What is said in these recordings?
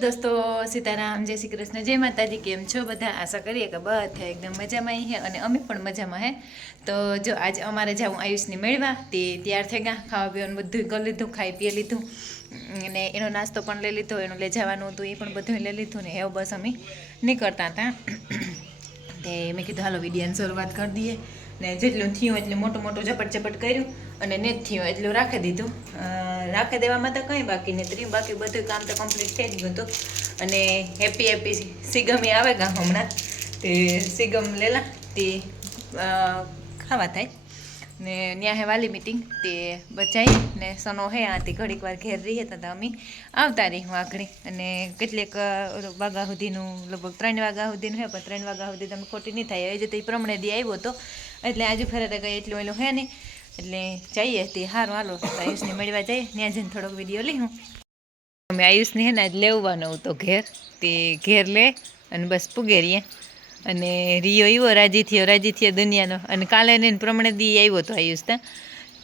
દોસ્તો સીતારામ, જય શ્રી કૃષ્ણ, જય માતાજી. કેમ છો બધા? આશા કરીએ કે બધા એકદમ મજામાં હે અને અમે પણ મજામાં હે. તો જો આજે અમારે જાઉં આયુષની મેળવા તે તૈયાર થઈ ગયા, ખાવા પીવાનું બધું કરી લીધું, ખાઈ પી લીધું અને એનો નાસ્તો પણ લઈ લીધો, એનું લઈ જવાનું હતું એ પણ બધું લઈ લીધું ને એવું બસ અમે નીકળતા હતા. તે મેં કીધું હાલો વિડીયોની શરૂઆત કરી દઈએ ને જેટલું થયું એટલે મોટું મોટું ઝપટ કર્યું અને ને થયું એટલું રાખી દીધું. રાખી દેવામાં તો કંઈ બાકી નથી, બાકી બધું કામ તો કમ્પ્લીટ થઈ જ ગયું હતું. અને હેપી સિગમ આવે ગા હમણાં તે સિગમ લેલા તે ખાવા થાય ને ત્યાં હે વાલી મિટિંગ તે બચાઈ ને સનો હે આથી ઘડીક વાર ઘેર રહીએ તો અમે આવતા રહી વાઘડી અને કેટલીક વાગ્યા સુધીનું લગભગ 3 વાગ્યા સુધીનું હે, પણ 3 વાગ્યા સુધી તમે ખોટી નહીં થાય. એ જતે પ્રમણે દી આવ્યો હતો એટલે આજુ ફેરે કંઈ એટલું એલું હે નહીં એટલે જઈએ તે સારું હાલો આયુષને મળવા જઈએ. ત્યાં જઈને થોડોક વિડીયો લઈ હું અમે આયુષને હે ને આજ લેવાનો હતો ઘેર તે ઘેર લે અને બસ પૂગે રહીએ અને રિયો એવો રાજી થયો દુનિયાનો. અને કાલે ને પ્રમાણે દી આવ્યો હતો આયુષ ત્યાં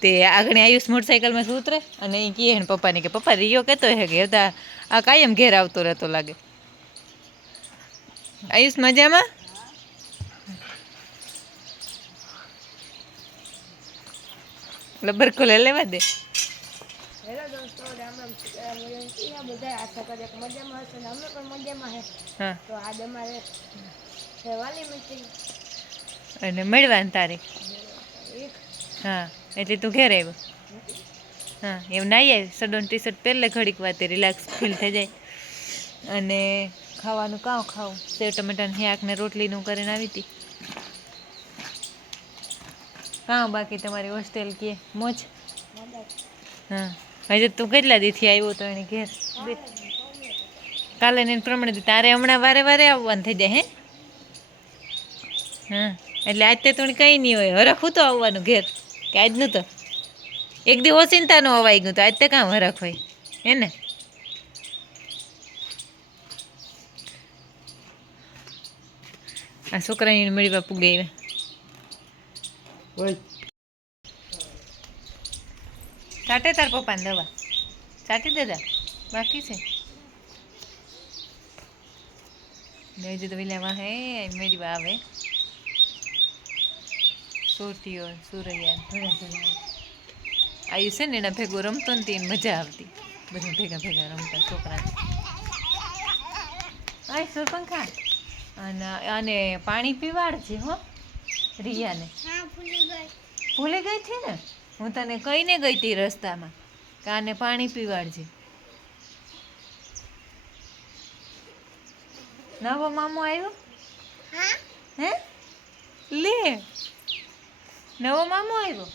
તે આગળ આયુષ મોટરસાઇકલમાં ઉતરે અને એ કહે ને પપ્પાને કે પપ્પા રિયો કહેતો હે કે હતા આ કાયમ ઘેર આવતો રહેતો લાગે. આયુષ મજામાં? લબર ખોલે લેવા દે. હેલો દોસ્તો, રામ રામ. બધા આશા કરીએ કે મજામાં હશે ને અમે પણ મજામાં હે. હા તો આજે અમારે વાલી મીટિંગ અને મળવાની તારીખ. હા એટલે તું ઘેર આવ્યો. હા એવું ના આવી સડન ટી શર્ટ પહેલે ઘડીક વાત રિલેક્સ ફીલ થઈ જાય. અને ખાવાનું કાં ખાવું, સેવ ટમેટાનું શાક ને રોટલીનું કરીને આવી હતી. કાં બાકી તમારી હોસ્ટેલ કે મોજ? હા હજે તું કેટલા દીથી આવ્યો તો એને ઘેર? કાલે ને પ્રમાણે તારે હમણાં વારે આવવાનું થઈ જાય હે. હા એટલે આજ તે તું કંઈ નહીં હોય, હરખું તો આવવાનું ઘેર કે આજનું તો એક દી ઓચિંતાનું અવાઈ ગયું તો આજ તો કાં હરખ હોય હે ને. આ છોકરાની મળી બાપુ ગઈ ચાટે તાર પપ્પાને દવા ચાટી દેતા બાકી છે. તો લેવા હે મેળી આવે સોટીઓ સુરૈયા આવ્યું છે ને એના ભેગું રમતો ને તેને મજા આવતી, બધા ભેગા રમતા છોકરા. આ સુરપંખા અને પાણી પીવાડજે હો રિયાને. ભૂલી ગઈ હતી ને, હું તને કહીને ગઈ હતી રસ્તામાં કે આને પાણી પીવાડજે. નવો મામો આવ્યો હે લે નવો મામો આવ્યો.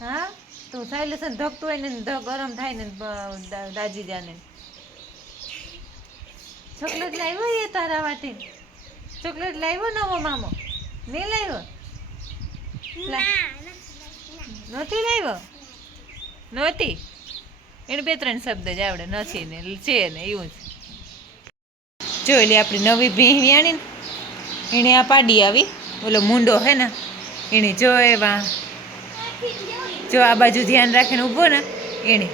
હા તું સાયલેશન ધકતું હોય ને ગરમ થાય ને દાજી જાને ચોકલેટ લાવ્યો એ તારા માટે ચોકલેટ લાવ્યો નવો મામો નહીં લાવ્યો? નહોતી લાવ્યો? નહોતી એને 2-3 શબ્દ જ આવડે, નથી ને છે ને એવું જ. જો એટલે આપણી નવી ભીણિયાણી ને એને આ પાડી આવી ઓલો મુંડો હે ને એને જો એવા જો આ બાજુ ધ્યાન રાખીને ઊભો ને એને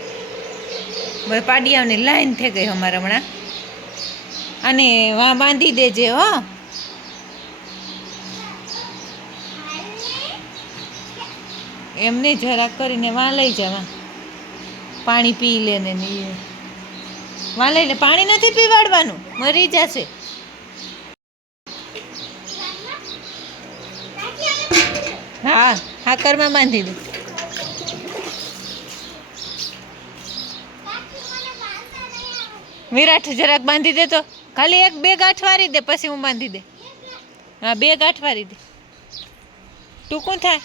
બસ પાડિયાની લાઈન થઈ ગઈ અમારે હમણાં. અને વાં બાંધી દેજે હો. એમને જરાક કરીને વાં લઈ જવા પાણી પી લે ને વાં લઈ લે. પાણી નથી પીવાડવાનું, મરી જશે. હા હાકરમાં બાંધી દે. વિરાટ જરાક બાંધી દે તો, ખાલી 1-2 ગાંઠ વારી દે પછી હું બાંધી દે. હા 2 ગાંઠ વારી દે, ટૂંકું થાય.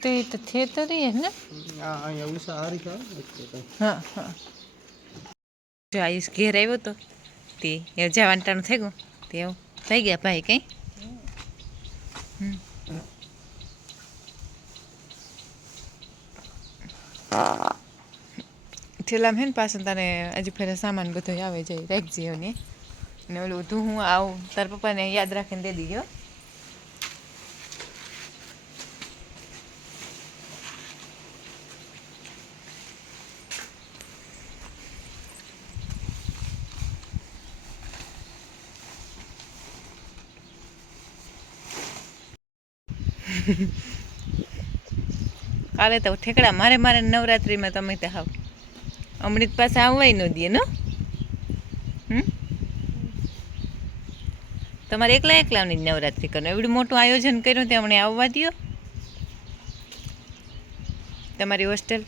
તો એ તો થેતર જ ને. હા હા જો આયુષ ઘેર આવ્યો તો તે જવાનું ટાણું થઈ ગયું તે થઈ ગયા ભાઈ કંઈ હમ. થેલામાં હે ને પાછળ તારે હજી ફેરે સામાન બધો આવે જાય રાખજે ને. ને ઓલું તું હું આવું તાર પપ્પાને યાદ રાખીને દે દીજો. કાલે તો ઠેકડા મારે નવરાત્રિમાં તમે તો હાવ અમૃત પાસે આવવાય ન દે ને. તમારે એકલાની જ નવરાત્રિ કરવાનું એવડું મોટું આયોજન કર્યું તે અમને આવવા દો. તમારી હોસ્ટેલ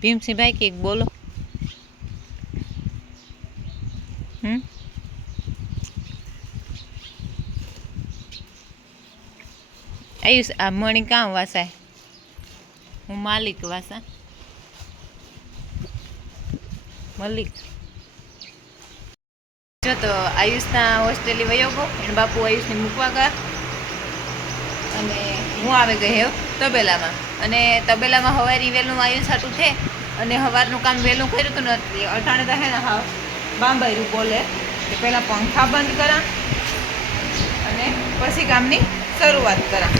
ભીમસિંહભાઈ કંઈક બોલો. આયુષ આ મણી કામ વાસાય હું માલિક વાસા મલિક જો તો આયુષના હોસ્ટેલી વયો ગયો એને બાપુ આયુષને મૂકવા ગયા અને હું આવી ગઈ હેવ તબેલામાં અને તબેલામાં હવારી વહેલું આયુષ હાટું છે અને સવારનું કામ વહેલું કર્યું હતું નથી અટાણે તો હે ને હા બાંબાયરું બોલે કે પહેલાં પંખા બંધ કરા અને પછી કામની શરૂઆત કરા.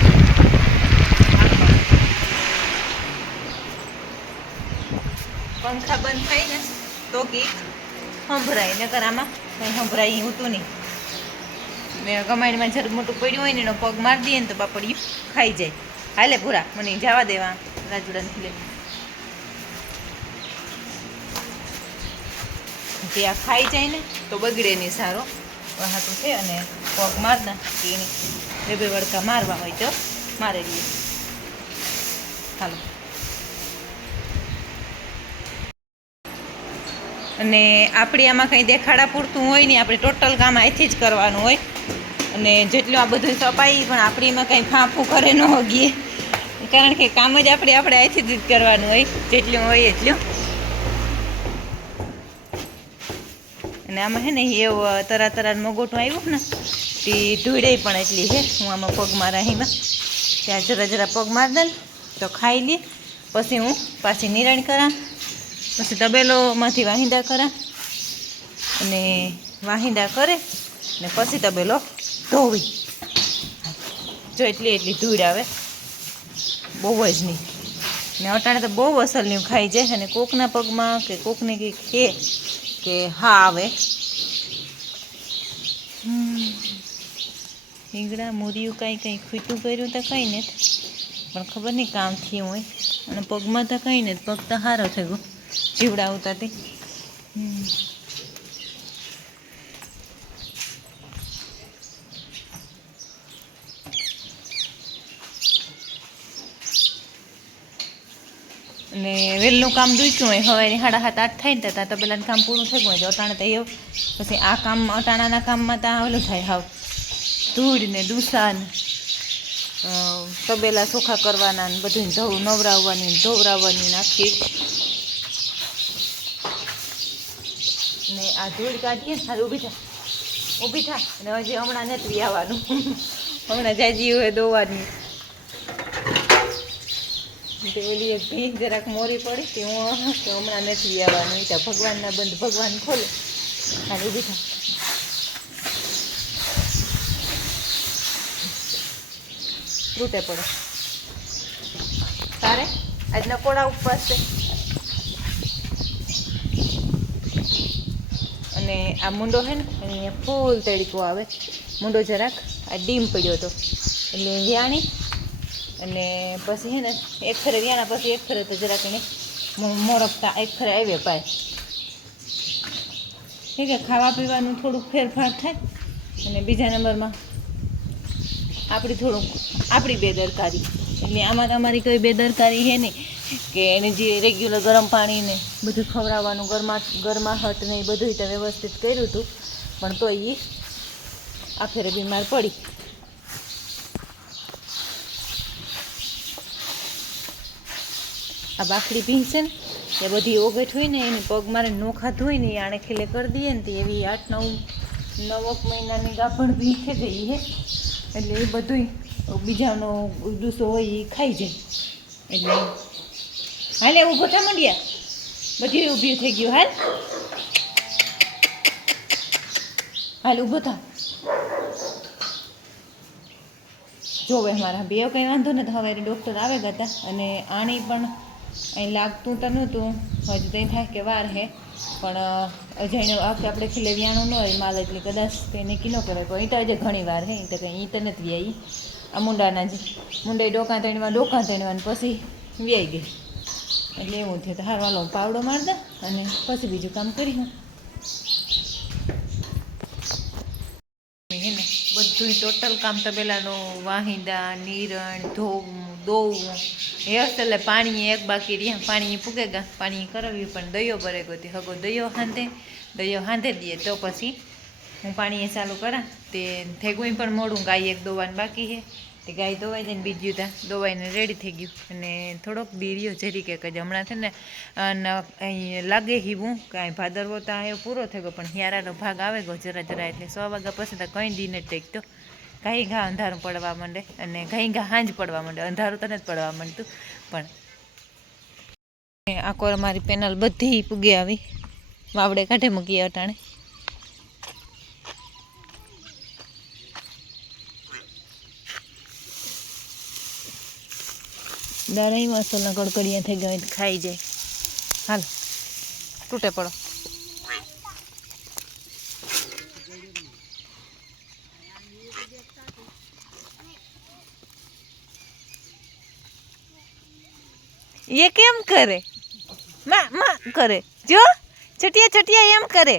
પંખા બંધ થાય ને તો કંઈક સંભળાય નકર આમાં કંઈ સંભળાય હોતું નહીં. ને કમાણીમાં જર મોટું પડ્યું હોય ને એનો પગ મારી દઈએ ને તો બાપડિયું ખાઈ જાય. હાલે પૂરા મને જવા દેવા રાજુડાને લે ત્યાં ખાઈ જાય ને તો બગડે નહીં સારો હાથું છે અને પગ મારના કે એને બે વડકા મારવા હોય તો મારે લઈએ. હાલો અને આપણે આમાં કંઈ દેખાડા પૂરતું હોય નહીં આપણે ટોટલ કામ અહીંથી જ કરવાનું હોય અને જેટલું આ બધું સપાઈ પણ આપણે એમાં કંઈ ફાંફું કરે ન હોગીએ કારણ કે કામ જ આપણે અહીંથી જ કરવાનું હોય જેટલું હોય એટલું. અને આમાં હે ને એવું તરા મગોટું આવ્યું ને તે ધૂળે પણ એટલી છે હું આમાં પગ મારા અહીંમાં ત્યાં જરા પગ માર દે ને તો ખાઈ લે પછી હું પાછી નિરાણ કરા પછી તબેલોમાંથી વાહિંદા કરા અને વાહિંદા કરે ને પછી તબેલો ધોવી જો એટલી ધૂળ આવે બહુ જ નહીં ને અટાણે તો બહુ અસલની ખાઈ જાય અને કોકના પગમાં કે કોકને કંઈક કે હા આવે ઈંગડા મૂર્યું કંઈ ખૂટું કર્યું તો કંઈ નથી પણ ખબર નહીં કામ થયું હોય અને પગમાં તો કંઈ નથી પગ તો સારો થઈ ગયો જીવડા ઉતારતી. અને વહેલું કામ દૂચ્યું હોય સવારે 7:30 થાય ને ત્યાં તબેલાનું કામ પૂરું થઈ ગયું હોય અટાણે તો એવું પછી આ કામ અટાણાના કામમાં ત્યાં ઓલું થાય હાવ ધૂળ ને દૂષણ તબેલા ચોખ્ખા કરવાના ને બધું નવરાવવાની ધોવરાવવાની નાખી ને આ ધૂળ કાઢીએ ને ઊભી થા અને હજી હમણાં નથી આવવાનું હમણાં જાજી હોય દોવાની ઓલી એક ભી જરાક મોરી પડી કે હું હમણાં નથી આવવાનું એ ત્યાં ભગવાનના બંધ ભગવાન ખોલે ખાલી ઊભી થા તૂટે પડે તારે આજ નકોડા ઉપવાસ છે અને આ મુંડો છે ને અહીંયા ફૂલ તડકો આવે મુંડો જરાક આ ડીમ પડ્યો હતો એટલે વ્યાણી અને પછી છે ને એક ફરે વ્યાણા પછી એક ફરે તો જરાક એને મોરપતા એક ફરે આવે પાય ઠીક છે. ખાવા પીવાનું થોડુંક ફેરફાર થાય અને બીજા નંબરમાં આપણી બેદરકારી એટલે આમાં અમારી કોઈ બેદરકારી છે નહીં કે એને જે રેગ્યુલર ગરમ પાણી ને બધું ખવડાવવાનું ગરમાહટ ને એ બધું તો વ્યવસ્થિત કર્યું હતું પણ તો એ આખરે બીમાર પડી. આ બાકડી ભીંસે ને એ બધી ઓગટ હોય ને એની પગ મારે નો ખાધું હોય ને એ આણે ખીલે કરી દઈએ ને તો એવી 8-9 મહિનાની ગાભણ બી થઈ ગઈ હે એટલે એ બધું બીજાનો ડૂસો હોય એ ખાઈ જાય એટલે હાલે ઊભો થા મંડ્યા બધી ઊભી થઈ ગયું હાલ ઊભો થા જોવે મારા બે કંઈ વાંધો નથી હવે ડૉક્ટર આવે હતા અને આણી પણ અહીં લાગતું તો નહોતું હજી તો થાય કે વાર હે પણ અજાણે આખે આપણે ખીલે વ્યાણું ન હોય માલ એટલે કદાચ એને કીનો કહેવાય પણ એ તો હજી ઘણી વાર હે તો કંઈ તો નથી વ્યાઈ આ મુંડાના જ મુંડાઈ ડોકા તણવા પછી વ્યાઈ ગઈ એટલે એવું થયું તો હારો હાલો પાવડો માર દો અને પછી બીજું કામ કરી હું હે ને બધું ટોટલ કામ તો પેલાનું વાહિંદા નીરણ ધોવું દોવું હેરસ્ટાઈલે પાણી એક બાકી રહ્યા પાણી પૂગે ગા પાણી કરાવ્યું પણ દયો ભરે ગયો હગો દયો હાંધે દઈએ તો પછી હું પાણીએ ચાલુ કરા તે થેગું પણ મોડું ગાય એક દોવાનું બાકી છે તે ગાય દોવાઈ જાય ને બીજું ત્યાં દોવાઈને રેડી થઈ ગયું અને થોડોક દીર્યો જરી કે હમણાં છે ને અહીં લાગે હીવું કાંઈ ભાદરવો તો આવ્યો પૂરો થઈ ગયો પણ હિયારાનો ભાગ આવે ગયો જરા એટલે 6 વાગ્યા પછી તો કંઈ દી નથી ટેકતો ઘાઈ ઘા અંધારું પડવા માંડે અને ઘાઈ ઘા હાંજ પડવા માંડે અંધારું તો નથી પડવા માંડતું પણ આખો મારી પેનલ બધી પૂગી આવી વાવડે કાઢે મૂકી અટાણે દાણા મસાલા કડકડિયા થઈ ગયા ખાઈ જાય હાલ તૂટે પડો ये केम करे माँ करे जो छटिया छटिया एम करे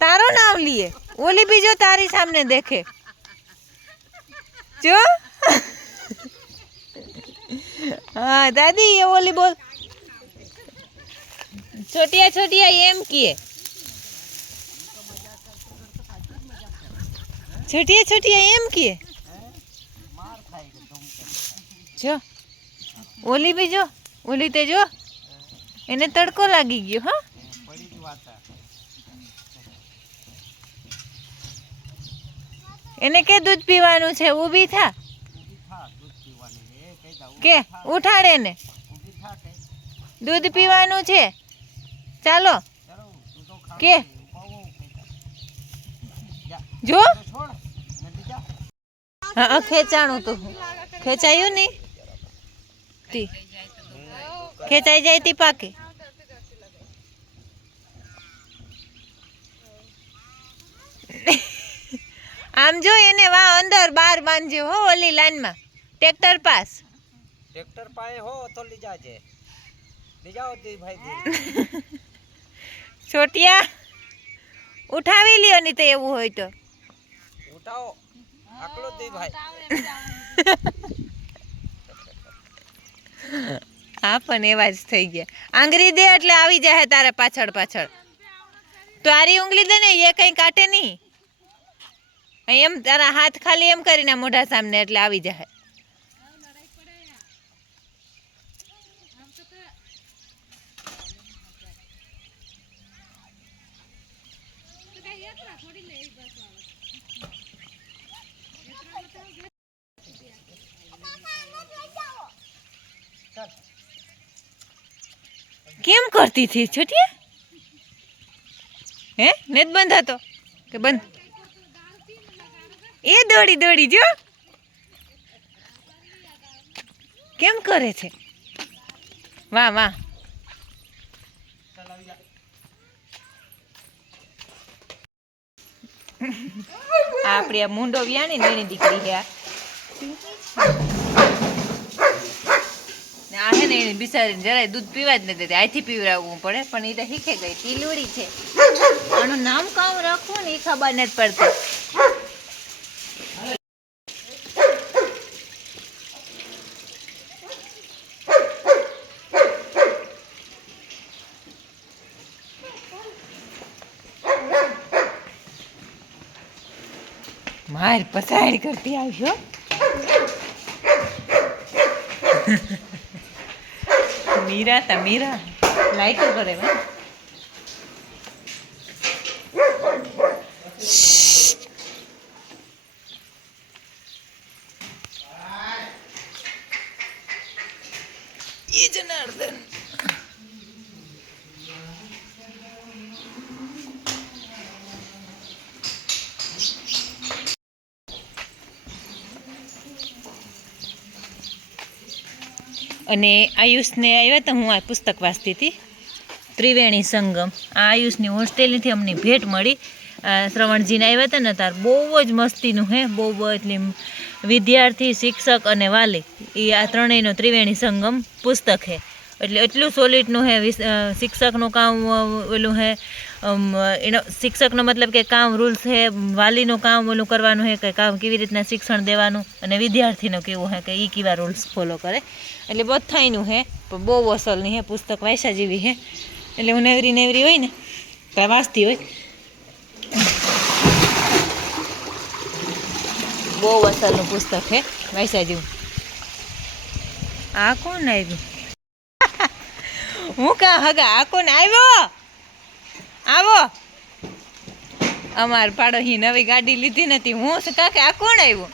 तारो नाम लिए ओली भी जो तारी सामने देखे जो हाँ दादी ये ओली बोल छोटिया छोटिया एम किए छोटिया छोटिया एम किए जो ઓલી બી જો ઓલી તે જો એને તડકો લાગી ગયો હા એને કે દૂધ પીવાનું છે ઊભી થા કે ઉઠાડે ને દૂધ પીવાનું છે ચાલો કે જો હા ખેંચાણું તો ખેંચાયું નહીં ખેંચાઈ જાય તી પાકે આમ જો એને વા અંદર બાર બાંધજો હો ઓલી લાઈનમાં ટ્રેક્ટર પાસ ट्रैक्टर पाए हो तो ले जाजे ले जाओ दी भाई दी छोटिया उठावी लियो नहीं तो એવું હોય તો उठाओ आकलो दी भाई હા પણ એવા જ થઈ ગયા આંગળી દે એટલે આવી જાય તારે પાછળ પાછળ તારી ઉંગલી દે ને એ કઈ કાટે નહીં એમ તારા હાથ ખાલી એમ કરીને મોઢા સામને એટલે આવી જાય કેમ કરતી थी छोटिया હે નેત બંધાતો કે બંધ એ દોડી દોડી જો કેમ કરે છે વાહ વાહ આપણી આ મુંડો વ્યાણી નાની દીકરી છે આ હે ને એને બિચારીને જરાય દૂધ પીવા જ નથી દેતી આથી પીવડાવવું પડે પણ એ તો શીખે ગઈ ટીલુડી છે આનું નામ કામ રાખવું ને એ ખબર નથી પડતી માર પસાડ કરતી આવ્યો મીરા તા મીરા લાઈટો કરે ભાઈ. ये जनार्दन અને આયુષને આવ્યા તો હું આ પુસ્તક વાંચતી હતી ત્રિવેણી સંગમ. આ આયુષની હોસ્ટેલથી અમને ભેટ મળી. શ્રવણજીને આવ્યા હતા ને તાર બહુ જ મસ્તીનું હે, બહુ એટલે વિદ્યાર્થી, શિક્ષક અને વાલી એ આ ત્રણેયનો ત્રિવેણી સંગમ પુસ્તક હે. એટલે એટલું સોલિડનું હે. શિક્ષકનું કામ ઓલું હે, એનો શિક્ષકનો મતલબ કે કામ રૂલ્સ હે, વાલીનું કામ ઓલું કરવાનું હે કે કામ કેવી રીતના શિક્ષણ દેવાનું, અને વિદ્યાર્થીનું કેવું હે કે એ કેવા રૂલ્સ ફોલો કરે. એટલે બધાયનું હે, પણ બહુ અસલની હે પુસ્તક, વાંચ્યા જેવી હે. એટલે હું નેવરી હોય ને ત્યાં વાંચતી હોય. બહુ અસલનું પુસ્તક હે, વાંચ્યા જેવું. આ કોણ આવ્યું? હું કાં હગા આ કોણ આવ્યો? આવો. અમાર પાડોશી નવી ગાડી લીધી નથી. હું કાકે આ કોણ આવ્યું?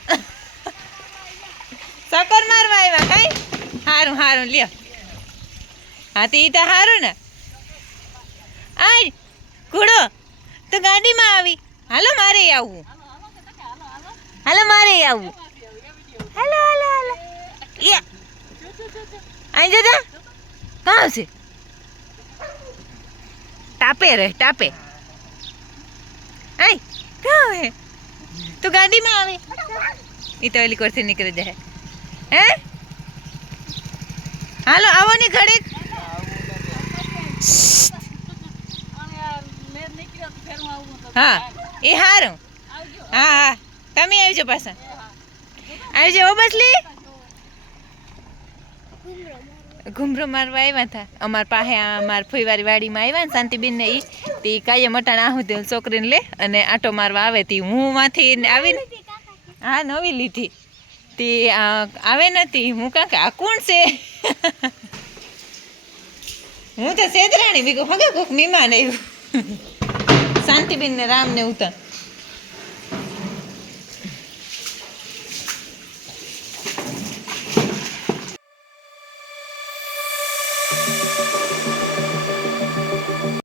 સકર મારવા આવ્યા કઈ? હારું હારું લ્યો. હા તો ઈ તો હારું ને. આય કુડો તો ગાડીમાં આવી. હાલો મારે આવવું. હાલો મારે આવવું. હાલો હાલો હાલો. યા આઈ જતા કાં છે? टापे रहे टापे. आई कहाँ है तू? गाड़ी में आवे ये तो वाली से निकल जाए हैं. हालो आवो नहीं खड़े. हाँ ये हारू. हाँ हाँ તમે આવજો પાછા. આવજો ઓ બસલી. ઘુમરો મારવા આવ્યા હતા અમાર પાસે. અમાર ફોઈવારી વાડીમાં આવ્યા ને શાંતિબેન ને ઈ તે કાયમ મટાણ આહું તે છોકરીને લે અને આટો મારવા આવે. તી હું માંથી આવીને હા નવી લીધી તે આવે નથી. હું કાંક આ કોણ છે? હું તો સેદરાણી બીગો હગે કોક મહેમાન આવ્યું. શાંતિબેન ને રામ ને ઉતા